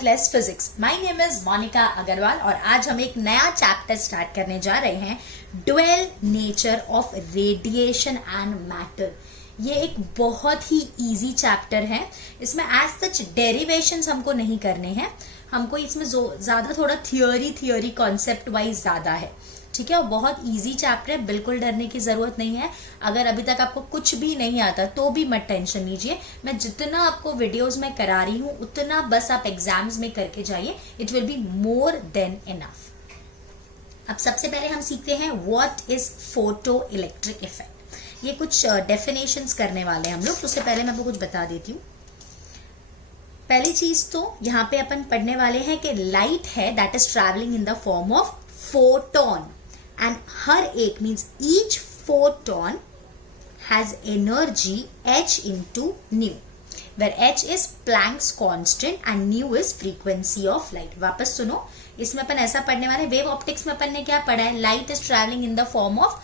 Effortless physics. My name is Monika Agarwal और आज हम एक नया चैप्टर स्टार्ट करने जा रहे हैं, dual nature of radiation and matter. ये एक बहुत ही इजी चैप्टर है। इसमें एज सच डेरिवेशंस हमको नहीं करने हैं, हमको इसमें ज्यादा थोड़ा थियोरी कॉन्सेप्ट वाइज ज्यादा है, ठीक है। और बहुत इजी चैप्टर है, बिल्कुल डरने की जरूरत नहीं है। अगर अभी तक आपको कुछ भी नहीं आता तो भी मत टेंशन लीजिए। मैं जितना आपको वीडियोस में करा रही हूं उतना बस आप एग्जाम्स में करके जाइए, it will be more than enough. अब सबसे पहले हम सीखते हैं what is photo electric effect. ये कुछ डेफिनेशंस करने वाले हैं हम लोग। तो उससे पहले मैं आपको कुछ बता देती हूँ। पहली चीज तो यहाँ पे अपन पढ़ने वाले हैं कि लाइट है that is travelling in the form of photon, and हर एक means each photon has energy h into nu, where h is Planck's constant and nu is frequency of light। वापस सुनो, इसमें अपन ऐसा पढ़ने वाले, वेव ऑप्टिक्स में अपन ने क्या पढ़ा है, light is travelling in the form of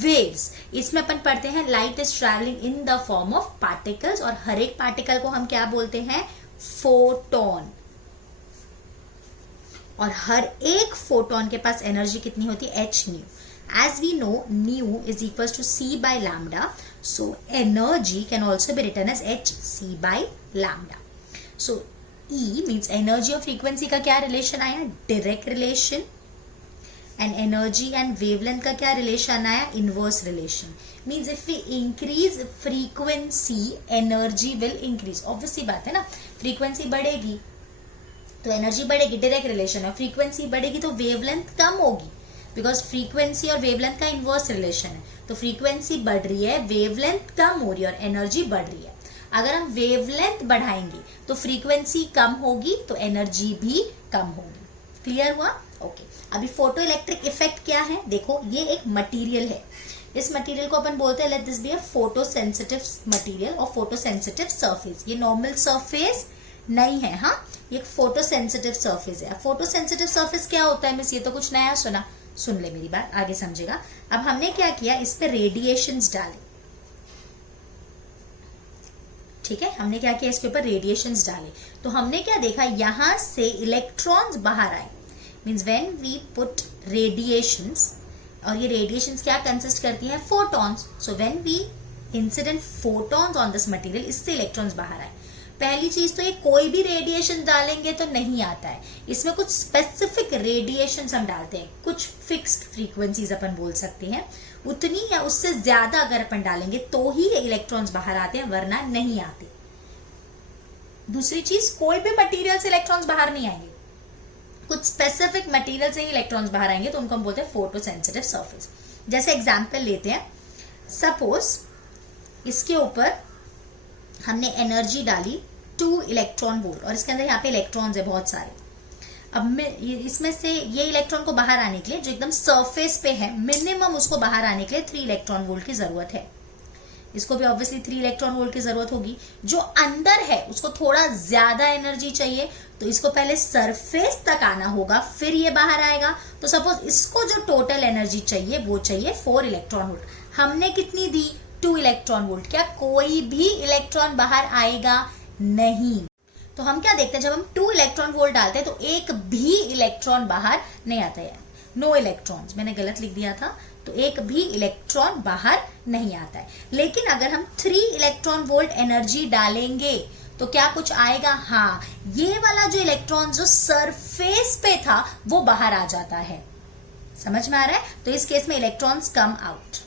waves. इसमें अपन पढ़ते हैं light is travelling in the form of particles, और हर एक पार्टिकल को हम क्या बोलते हैं, फोटोन। और हर एक फोटोन के पास एनर्जी कितनी होती है, h nu. As we know nu is equal to c by lambda, so energy can also be written as h c by lambda. So E means energy और फ्रीक्वेंसी का क्या relation आया, direct relation. And energy and wavelength का क्या relation आया, inverse relation. Means if we increase frequency energy will increase. Obvious सी बात है ना, फ्रीक्वेंसी बढ़ेगी तो एनर्जी बढ़ेगी, डायरेक्ट रिलेशन है। फ्रीक्वेंसी बढ़ेगी तो वेवलेंथ कम होगी, बिकॉज फ्रीक्वेंसी और वेवलेंथ का इनवर्स रिलेशन है। तो फ्रीक्वेंसी बढ़ रही है, वेवलेंथ कम हो रही है और एनर्जी बढ़ रही है। अगर हम वेवलेंथ बढ़ाएंगे तो फ्रीक्वेंसी कम होगी तो एनर्जी भी कम होगी। क्लियर हुआ? ओके। अभी फोटो इलेक्ट्रिक इफेक्ट क्या है, देखो ये एक मटीरियल है। इस मटेरियल को अपन बोलते हैं, let this be a photo sensitive material और फोटो सेंसिटिव सरफेस। ये नॉर्मल सरफेस नहीं है, हाँ, ये फोटो सेंसिटिव सरफेस है। फोटो सेंसिटिव सरफेस क्या होता है मिस, ये तो कुछ नया सुना, सुन ले मेरी बात, आगे समझेगा। अब हमने क्या किया, इस पे रेडिएशंस डाले, ठीक है। हमने क्या किया, इसके ऊपर रेडिएशंस डाले तो हमने क्या देखा, यहां से इलेक्ट्रॉन्स बाहर आए। Means when we put radiations, और ये रेडिएशंस क्या कंसिस्ट करती हैं, photons. So when we incident photons on this material, इससे इलेक्ट्रॉन्स बाहर आए। पहली चीज तो ये कोई भी रेडिएशन डालेंगे तो नहीं आता है, इसमें कुछ स्पेसिफिक रेडिएशन हम डालते हैं, कुछ फिक्स्ड फ्रीक्वेंसीज अपन बोल सकते हैं, उतनी या उससे ज्यादा अगर अपन डालेंगे तो ही इलेक्ट्रॉन्स बाहर आते हैं, वरना नहीं आते। दूसरी चीज, कोई भी मटेरियल से इलेक्ट्रॉन्स बाहर नहीं आएंगे, कुछ स्पेसिफिक मटेरियल से ही इलेक्ट्रॉन्स बाहर आएंगे, तो उनको हम बोलते हैं फोटो सेंसिटिव सरफेस। जैसे एग्जाम्पल लेते हैं, सपोज इसके ऊपर हमने एनर्जी डाली 2 इलेक्ट्रॉन वोल्ट, और इसके अंदर यहाँ पे इलेक्ट्रॉन्स है बहुत सारे। अब मैं इसमें से ये इलेक्ट्रॉन को बाहर आने के लिए, जो एकदम सरफेस पे है, मिनिमम उसको बाहर आने के लिए 3 इलेक्ट्रॉन वोल्ट की जरूरत है। इसको भी ऑब्वियसली 3 इलेक्ट्रॉन वोल्ट की जरूरत होगी। जो अंदर है उसको थोड़ा ज्यादा एनर्जी चाहिए, तो इसको पहले सरफेस तक आना होगा, फिर ये बाहर आएगा। तो सपोज इसको जो टोटल एनर्जी चाहिए वो चाहिए 4 इलेक्ट्रॉन वोल्ट। हमने कितनी दी, 2 इलेक्ट्रॉन वोल्ट। क्या कोई भी इलेक्ट्रॉन बाहर आएगा? नहीं। तो हम क्या देखते हैं, जब हम 2 इलेक्ट्रॉन वोल्ट डालते हैं तो एक भी इलेक्ट्रॉन बाहर नहीं आता है। नो इलेक्ट्रॉन्स, मैंने गलत लिख दिया था, तो एक भी इलेक्ट्रॉन बाहर नहीं आता है। लेकिन अगर हम 3 इलेक्ट्रॉन वोल्ट एनर्जी डालेंगे तो क्या कुछ आएगा? हाँ, ये वाला जो इलेक्ट्रॉन जो सरफेस पे था वो बाहर आ जाता है। समझ में आ रहा है? तो इस केस में इलेक्ट्रॉन्स कम आउट।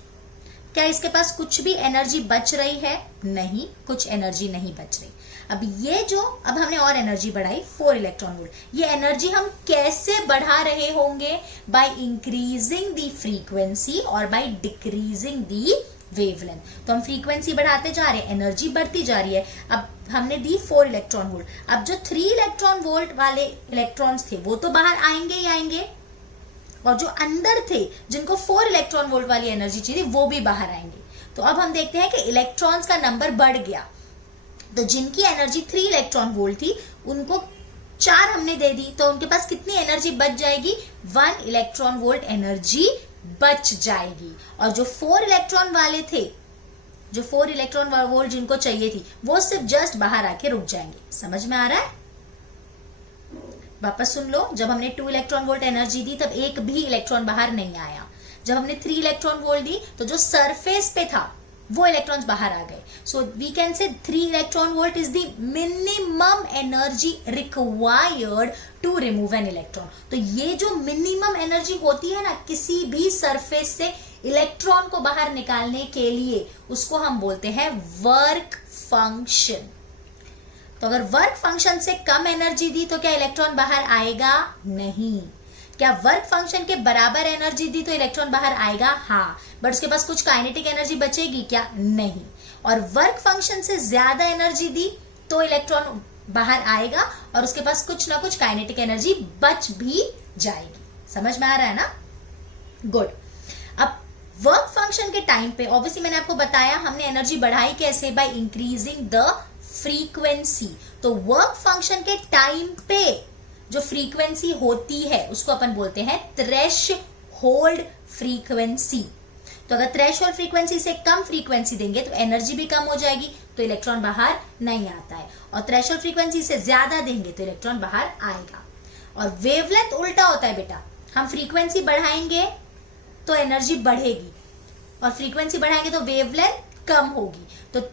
क्या इसके पास कुछ भी एनर्जी बच रही है? नहीं, कुछ एनर्जी नहीं बच रही। अब ये जो, अब हमने और एनर्जी बढ़ाई 4 इलेक्ट्रॉन वोल्ट। ये एनर्जी हम कैसे बढ़ा रहे होंगे? बाय इंक्रीजिंग द फ्रीक्वेंसी और बाय डिक्रीजिंग द वेवलेंथ। तो हम फ्रीक्वेंसी बढ़ाते जा रहे हैं, एनर्जी बढ़ती जा रही है। अब हमने दी 4 इलेक्ट्रॉन वोल्ट। अब जो 3 इलेक्ट्रॉन वोल्ट वाले इलेक्ट्रॉन्स थे वो तो बाहर आएंगे ही आएंगे, और जो अंदर थे जिनको 4 इलेक्ट्रॉन वोल्ट वाली एनर्जी चाहिए वो भी बाहर आएंगे। तो अब हम देखते हैं कि इलेक्ट्रॉन्स का नंबर बढ़ गया। तो जिनकी एनर्जी 3 इलेक्ट्रॉन वोल्ट थी उनको 4 हमने दे दी, तो उनके पास कितनी एनर्जी बच जाएगी, 1 इलेक्ट्रॉन वोल्ट एनर्जी बच जाएगी। और जो 4 इलेक्ट्रॉन वाले थे, जो 4 इलेक्ट्रॉन वोल्ट जिनको चाहिए थी, वो सिर्फ जस्ट बाहर आके रुक जाएंगे। समझ में आ रहा है? वापस सुन लो, जब हमने 2 इलेक्ट्रॉन वोल्ट एनर्जी दी तब एक भी इलेक्ट्रॉन बाहर नहीं आया। जब हमने 3 इलेक्ट्रॉन वोल्ट दी तो जो सरफेस पे था वो इलेक्ट्रॉन्स बाहर आ गए। So we can say 3 electron volt is the minimum energy required to remove an electron. तो ये जो मिनिमम एनर्जी होती है ना किसी भी सरफेस से इलेक्ट्रॉन को बाहर निकालने के लिए, उसको हम बोलते हैं वर्क फंक्शन। तो अगर वर्क फंक्शन से कम एनर्जी दी तो क्या इलेक्ट्रॉन बाहर आएगा? नहीं। क्या वर्क फंक्शन के बराबर एनर्जी दी तो इलेक्ट्रॉन बाहर आएगा? हाँ। बट उसके पास कुछ काइनेटिक एनर्जी बचेगी क्या? नहीं। और वर्क फंक्शन से ज्यादा एनर्जी दी तो इलेक्ट्रॉन बाहर आएगा और उसके पास कुछ ना कुछ काइनेटिक एनर्जी बच भी जाएगी। समझ में आ रहा है ना? गुड। अब वर्क फंक्शन के टाइम पे ऑब्वियसली मैंने आपको बताया हमने एनर्जी बढ़ाई कैसे? By increasing the frequency. तो वर्क फंक्शन के टाइम पे जो फ्रीक्वेंसी होती है उसको अपन बोलते हैं थ्रेशहोल्ड फ्रीक्वेंसी। तो अगर थ्रेशहोल्ड फ्रीक्वेंसी से कम फ्रीक्वेंसी देंगे तो एनर्जी भी कम हो जाएगी, तो इलेक्ट्रॉन बाहर नहीं आता है। और थ्रेशहोल्ड फ्रीक्वेंसी से ज्यादा देंगे तो इलेक्ट्रॉन बाहर आएगा। और वेवलेंथ उल्टा होता है बेटा, हम फ्रीक्वेंसी बढ़ाएंगे तो एनर्जी बढ़ेगी और फ्रीक्वेंसी बढ़ाएंगे तो वेवलेंथ कम होगी। तो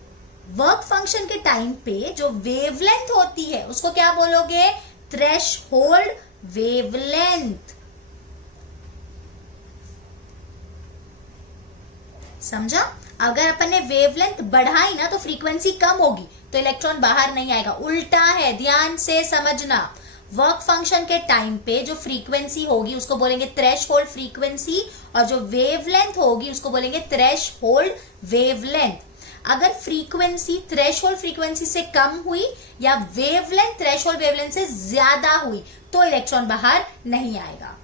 वर्क फंक्शन के टाइम पे जो वेवलेंथ होती है उसको क्या बोलोगे? Threshold wavelength. समझा? अगर अपन ने वेवलेंथ बढ़ाई ना तो फ्रीक्वेंसी कम होगी तो इलेक्ट्रॉन बाहर नहीं आएगा। उल्टा है, ध्यान से समझना। वर्क फंक्शन के टाइम पे जो फ्रीक्वेंसी होगी उसको बोलेंगे थ्रेशहोल्ड फ्रीक्वेंसी और जो वेवलेंथ होगी उसको बोलेंगे थ्रेशहोल्ड वेवलेंथ। अगर फ्रीक्वेंसी थ्रेशहोल्ड फ्रीक्वेंसी से कम हुई या वेवलेंथ थ्रेशहोल्ड वेवलेंथ से ज्यादा हुई तो इलेक्ट्रॉन बाहर नहीं आएगा।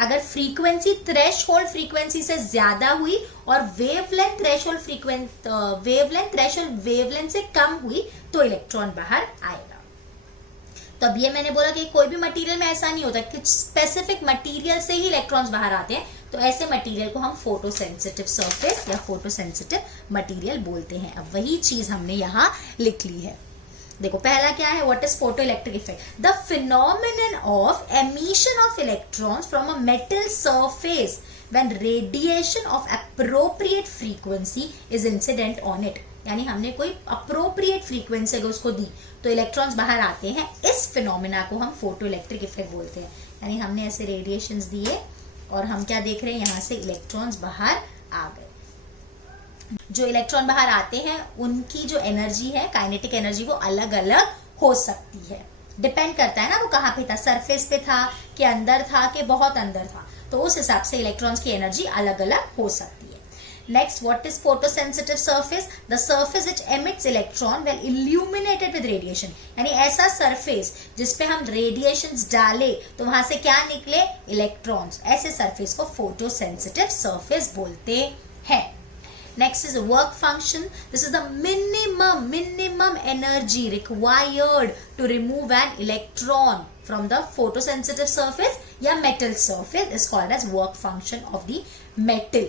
अगर फ्रीक्वेंसी थ्रेशहोल्ड फ्रीक्वेंसी से ज्यादा हुई और वेवलेंथ थ्रेशहोल्ड वेवलेंथ से कम हुई तो इलेक्ट्रॉन बाहर आएगा। तो अब ये मैंने बोला कि कोई भी मटेरियल में ऐसा नहीं होता कि स्पेसिफिक मटेरियल से ही इलेक्ट्रॉन्स बाहर आते हैं। तो ऐसे मटेरियल को हम फोटो सेंसिटिव सरफेस या फोटो सेंसिटिव मटेरियल बोलते हैं। अब वही चीज हमने यहाँ लिख ली है। देखो पहला क्या है? What is photo electric effect? The phenomenon of emission of electrons from a metal surface when radiation of appropriate frequency is incident on it. यानी हमने कोई अप्रोप्रिएट फ्रीक्वेंसी अगर उसको दी तो इलेक्ट्रॉन्स बाहर आते हैं। इस फिनोमिना को हम फोटो इलेक्ट्रिक इफेक्ट बोलते हैं। यानी हमने ऐसे रेडिएशंस दिए और हम क्या देख रहे हैं? यहाँ से इलेक्ट्रॉन्स बाहर आ गए। जो इलेक्ट्रॉन बाहर आते हैं उनकी जो एनर्जी है, काइनेटिक एनर्जी, वो अलग अलग हो सकती है। डिपेंड करता है ना वो कहाँ पे था, सरफेस पे था कि अंदर था कि बहुत अंदर था। तो उस हिसाब से इलेक्ट्रॉन्स की एनर्जी अलग अलग हो सकती है। Next, what is photosensitive surface? The surface which emits electron when illuminated with radiation. यानी ऐसा सरफेस जिसपे हम रेडिएशंस डाले तो वहां से क्या निकले? इलेक्ट्रॉन्स। ऐसे सरफेस को फोटोसेंसिटिव सरफेस बोलते हैं। Next is work function. This is the minimum energy required to remove an electron from the photosensitive surface या metal surface is called as work function of the metal.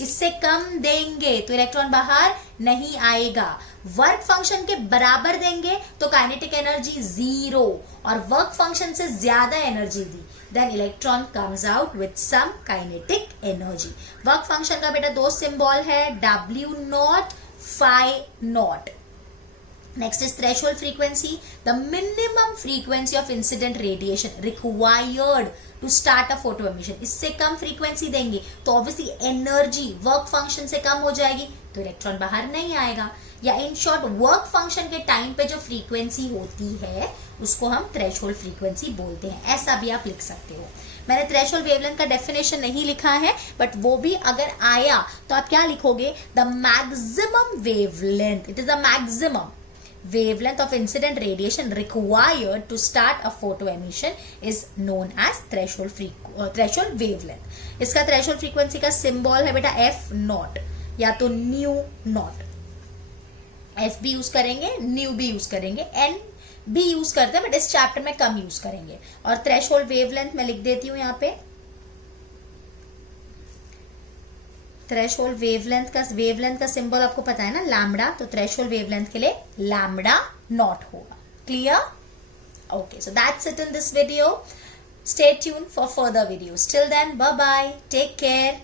इससे कम देंगे तो electron बाहर नहीं आएगा। Work function के बराबर देंगे तो काइनेटिक एनर्जी 0 और वर्क फंक्शन से ज्यादा एनर्जी दी then electron comes out with some kinetic energy. Work function का बेटा 2 सिंबल है, W0, phi0। Next is threshold frequency, the minimum frequency of incident radiation required to start a photo emission. इससे कम frequency देंगे तो obviously energy work function से कम हो जाएगी तो इलेक्ट्रॉन बाहर नहीं आएगा। या इन शॉर्ट वर्क फंक्शन के टाइम पे जो फ्रीक्वेंसी होती है उसको हम थ्रेशहोल्ड फ्रीक्वेंसी बोलते हैं। ऐसा भी आप लिख सकते हो। मैंने थ्रेशहोल्ड वेवलेंथ का डेफिनेशन नहीं लिखा है बट वो भी अगर आया तो आप क्या लिखोगे? The maximum wavelength, it is the maximum wavelength of incident radiation required to start a photo emission is known as threshold wavelength. इसका threshold frequency का symbol है बेटा F0 या तो nu नॉट। F भी यूज करेंगे, nu भी use करेंगे, N भी यूज करते हैं बट इस चैप्टर में कम यूज करेंगे। और threshold wavelength मैं लिख देती हूँ यहाँ पे। थ्रेशहोल्ड वेवलेंथ का सिंबल आपको पता है ना, लैम्बडा। तो थ्रेशहोल्ड वेवलेंथ के लिए लैम्बडा नॉट होगा। Clear? Okay, so that's it in this video. Stay tuned for further videos. Till then, bye bye. Take care.